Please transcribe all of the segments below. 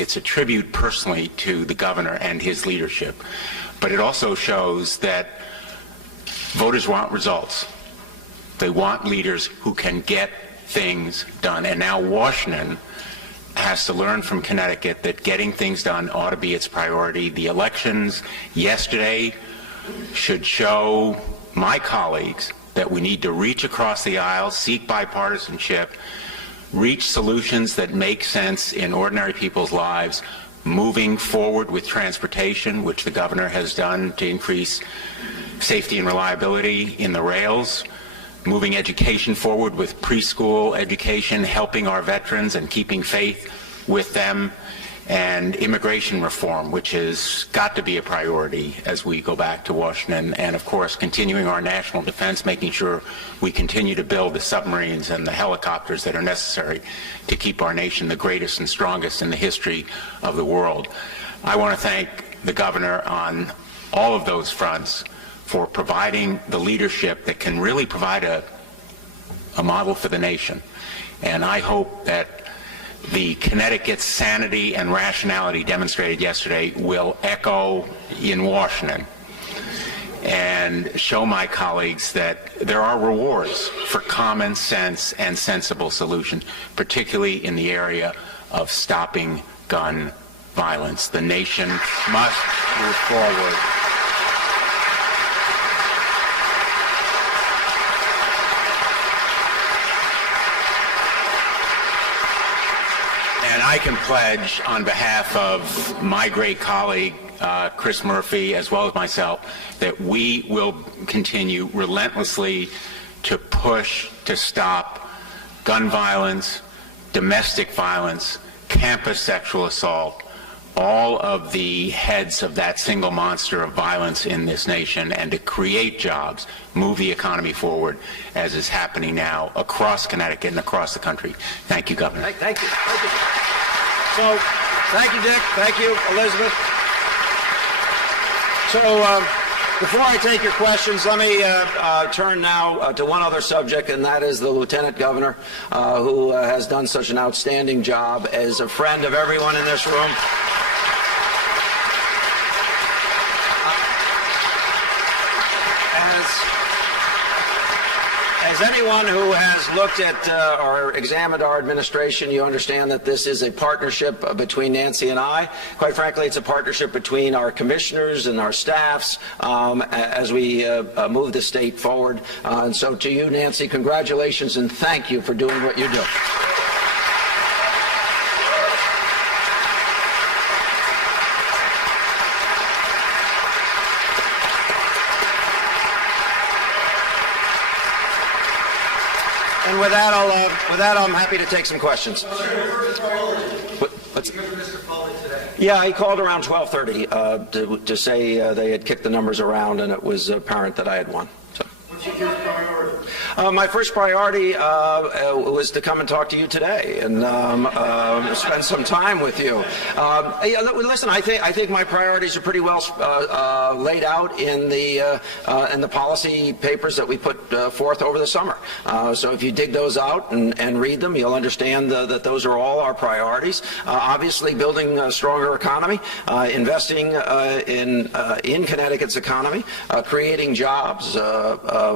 It's a tribute personally to the governor and his leadership, but it also shows that voters want results. They want leaders who can get things done. And now Washington has to learn from Connecticut that getting things done ought to be its priority. The elections yesterday should show my colleagues that we need to reach across the aisle, seek bipartisanship, reach solutions that make sense in ordinary people's lives, moving forward with transportation, which the governor has done to increase safety and reliability in the rails, moving education forward with preschool education, helping our veterans and keeping faith with them, and immigration reform, which has got to be a priority as we go back to Washington, and of course continuing our national defense, making sure we continue to build the submarines and the helicopters that are necessary to keep our nation the greatest and strongest in the history of the world. I want to thank the governor on all of those fronts for providing the leadership that can really provide a model for the nation. And I hope that the Connecticut sanity and rationality demonstrated yesterday will echo in Washington and show my colleagues that there are rewards for common sense and sensible solutions, particularly in the area of stopping gun violence. The nation must move forward. And I can pledge on behalf of my great colleague, Chris Murphy, as well as myself, that we will continue relentlessly to push to stop gun violence, domestic violence, campus sexual assault, all of the heads of that single monster of violence in this nation, and to create jobs, move the economy forward, as is happening now across Connecticut and across the country. Thank you, Governor. Thank you. Thank you. So, thank you, Dick. Thank you, Elizabeth. So, before I take your questions, let me turn now to one other subject, and that is the Lieutenant Governor, who has done such an outstanding job as a friend of everyone in this room. As anyone who has looked at or examined our administration, you understand that this is a partnership between Nancy and I. Quite frankly, it's a partnership between our commissioners and our staffs as we move the state forward. And so to you, Nancy, congratulations and thank you for doing what you do. And with that, I'm happy to take some questions. Yeah, he called around 12:30 to say they had kicked the numbers around, and it was apparent that I had won. So. What's your first priority? My first priority was to come and talk to you today and spend some time with you. Listen, I think my priorities are pretty well laid out in the policy papers that we put forth over the summer. So if you dig those out and read them, you'll understand that those are all our priorities. Obviously, building a stronger economy, investing in Connecticut's economy, creating jobs,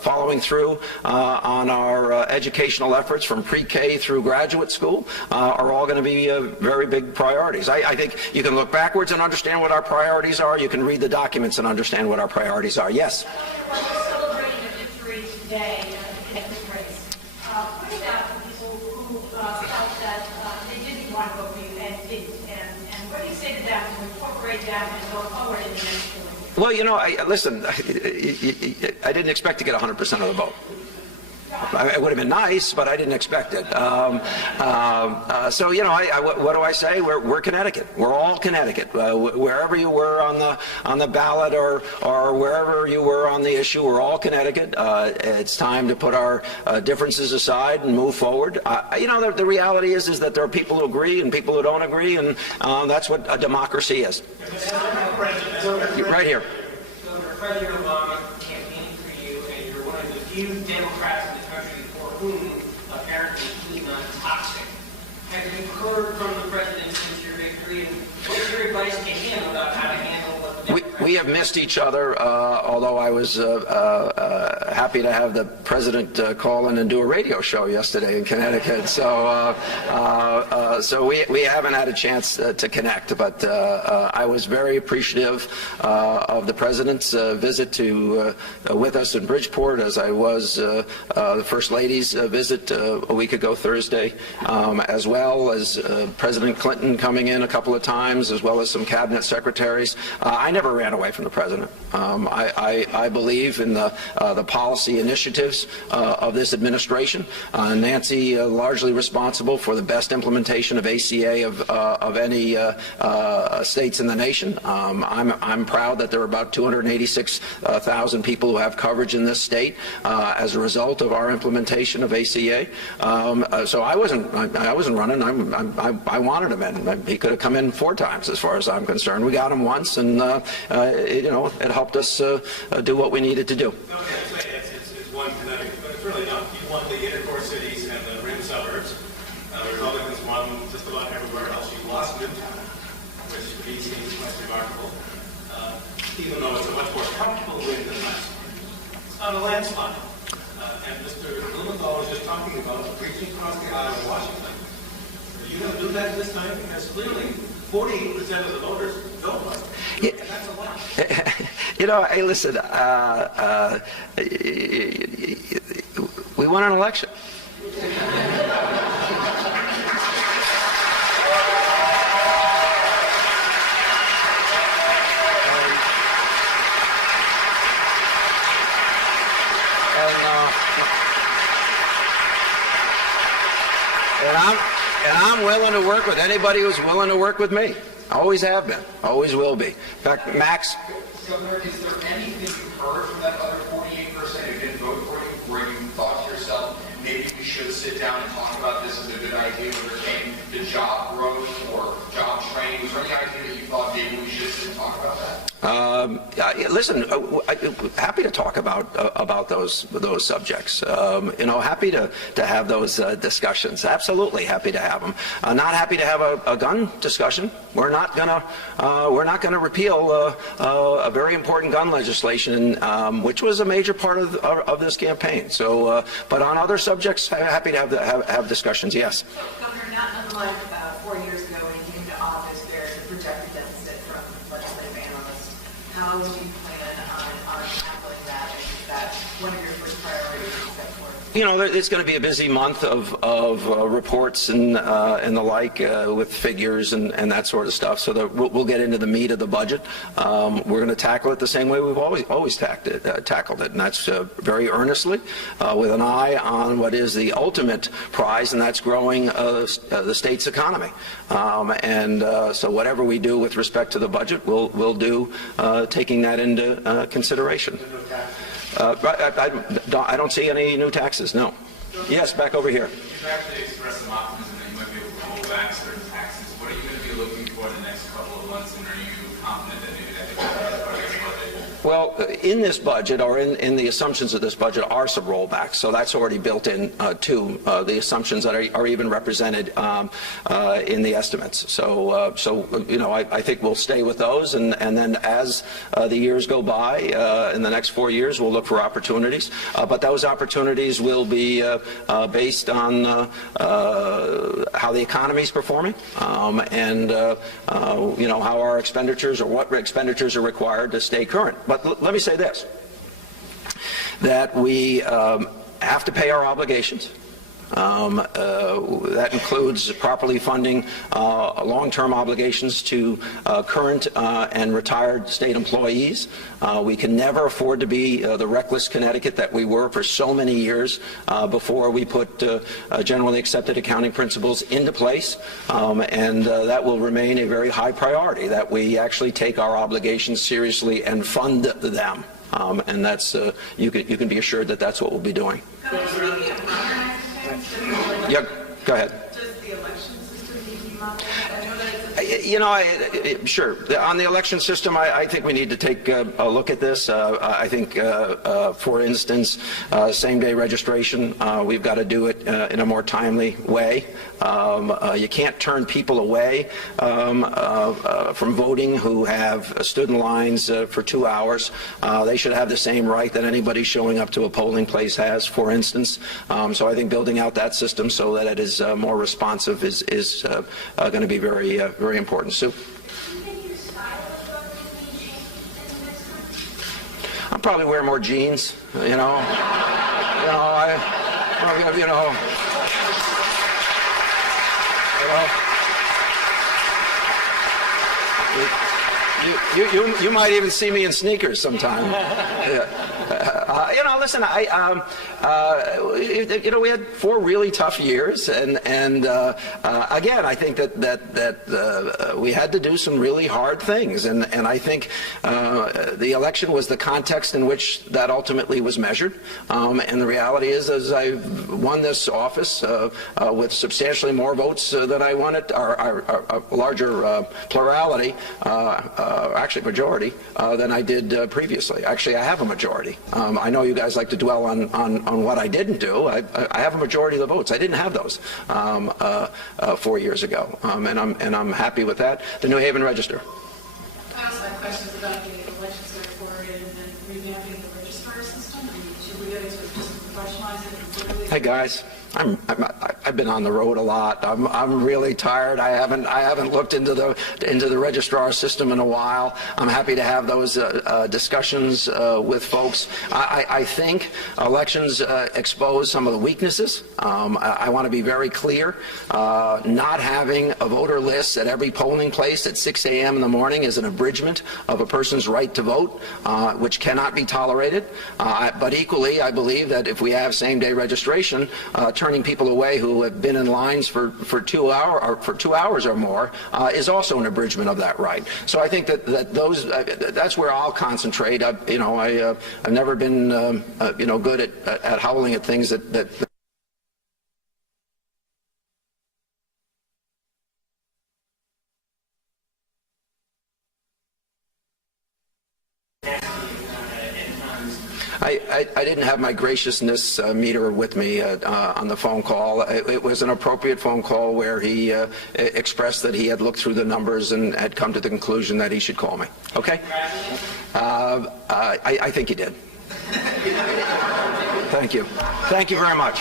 following through on our educational efforts from pre-K through graduate school are all going to be very big priorities. I think you can look backwards and understand what our priorities are. You can read the documents and understand what our priorities are. Yes? We're celebrating a victory today in this race. What about the people who felt that they didn't want to vote for you and didn't? And what do you say to them to incorporate that and go forward in the next 4 years? Well, you know, listen, I didn't expect to get 100% of the vote. It would have been nice, but I didn't expect it. So, you know, what do I say? We're Connecticut. We're all Connecticut. Wherever you were on the ballot or wherever you were on the issue, we're all Connecticut. It's time to put our differences aside and move forward. You know, the reality is that there are people who agree and people who don't agree, and that's what a democracy is. Right here. President Obama campaigned for you, and you're one of the few Democrats in the country for whom apparently he's not toxic. Have you heard from the president since your victory, and advice to him about how to handle what the We have missed each other, although I was happy to have the president call in and do a radio show yesterday in Connecticut. So we haven't had a chance to connect, but I was very appreciative of the president's visit with us in Bridgeport, as I was the First Lady's visit a week ago Thursday, as well as President Clinton coming in a couple of times, as well as some cabinet secretaries. I never ran away from the president. I believe in the policy initiatives of this administration. Nancy largely responsible for the best implementation of ACA of any states in the nation. I'm proud that there are about 286,000 people who have coverage in this state as a result of our implementation of ACA. So I wasn't running. I wanted him in. He could have come in 4 times, as far as I'm concerned. We got him once, and it helped us do what we needed to do. Okay, it's one Connecticut, but it's really not. You want the intercore cities and the rim suburbs. Republicans won just about everywhere else. You lost Midtown, which to me seems quite remarkable, even though it's a much more comfortable win than last year. It's not a landslide. And Mr. Blumenthal was just talking about reaching across the aisle in Washington. Are you going to do that this time? Because clearly 48% of the voters don't want it. Yeah. That's a lot. Hey, listen, we won an election. And I'm willing to work with anybody who's willing to work with me. Always have been. Always will be. In fact, Max. Governor, is there anything you've heard from that other 48% who didn't vote for you, where you thought to yourself, maybe we should sit down and talk about this as a good idea when it came to job growth or job training? Was there any idea that you thought maybe we should sit and talk about that? Listen, happy to talk about those subjects. Happy to have those discussions. Absolutely happy to have them. Not happy to have a gun discussion. We're not gonna repeal a very important gun legislation, which was a major part of this campaign. So, but on other subjects, happy to have discussions. Yes. So, Governor, not unlike 4 years ago when you came to office, there's a projected deficit from legislative analysts. How do you plan on tackling that? Is that one of your first priorities to set forth? It's going to be a busy month of reports and the like with figures and that sort of stuff. So that we'll get into the meat of the budget. We're going to tackle it the same way we've always tackled it, and that's very earnestly with an eye on what is the ultimate prize, and that's growing the state's economy. So whatever we do with respect to the budget, we'll do taking that into consideration. I don't see any new taxes, no. Yes, back over here. You've actually expressed some optimism that you might be able to roll back certain taxes. What are you going to be looking for in the next couple of months, and are you confident that maybe that could be part of this budget? Well, in this budget, or in the assumptions of this budget, are some rollbacks. So that's already built in to the assumptions that are even represented in the estimates. So I think we'll stay with those, and then as the years go by, in the next 4 years, we'll look for opportunities. But those opportunities will be based on how the economy is performing, and how our expenditures, or what expenditures are required to stay current. But let me say this, that we have to pay our obligations. That includes properly funding long-term obligations to current and retired state employees. We can never afford to be the reckless Connecticut that we were for so many years before we put generally accepted accounting principles into place, and that will remain a very high priority, that we actually take our obligations seriously and fund them. And that's you can be assured that that's what we'll be doing. Yeah, go ahead. Does the election system need to be modified? I know that it's You know, sure. On the election system, I think we need to take a look at this. I think, for instance, same-day registration, we've got to do it in a more timely way. You can't turn people away from voting who have stood in lines for 2 hours. They should have the same right that anybody showing up to a polling place has, for instance. So I think building out that system so that it is more responsive is going to be very, very important. Sue? I'll probably wear more jeans, you know. You might even see me in sneakers sometime. You know, listen, we had 4 really tough years, and again, I think that we had to do some really hard things, and I think the election was the context in which that ultimately was measured. And the reality is, as I won this office with substantially more votes than I wanted, or a larger plurality, actually majority, than I did previously. Actually, I have a majority. I know you guys like to dwell on what I didn't do. I have a majority of the votes. I didn't have those 4 years ago, and I'm happy with that. The New Haven Register. I also have questions about the elections going forward and revamping the registrar system. Should we go to just professionalize it? Hey guys. I've been on the road a lot. I'm really tired. I haven't looked into the registrar system in a while. I'm happy to have those discussions with folks. I think elections expose some of the weaknesses. I want to be very clear. Not having a voter list at every polling place at 6 a.m. in the morning is an abridgment of a person's right to vote, which cannot be tolerated. But equally, I believe that if we have same-day registration, turning people away who have been in lines for 2 hours or more is also an abridgment of that right. So I think that's where I'll concentrate. I've never been good at howling at things that I didn't have my graciousness meter with me on the phone call. It was an appropriate phone call where he expressed that he had looked through the numbers and had come to the conclusion that he should call me. Okay? I think he did. Thank you. Thank you very much.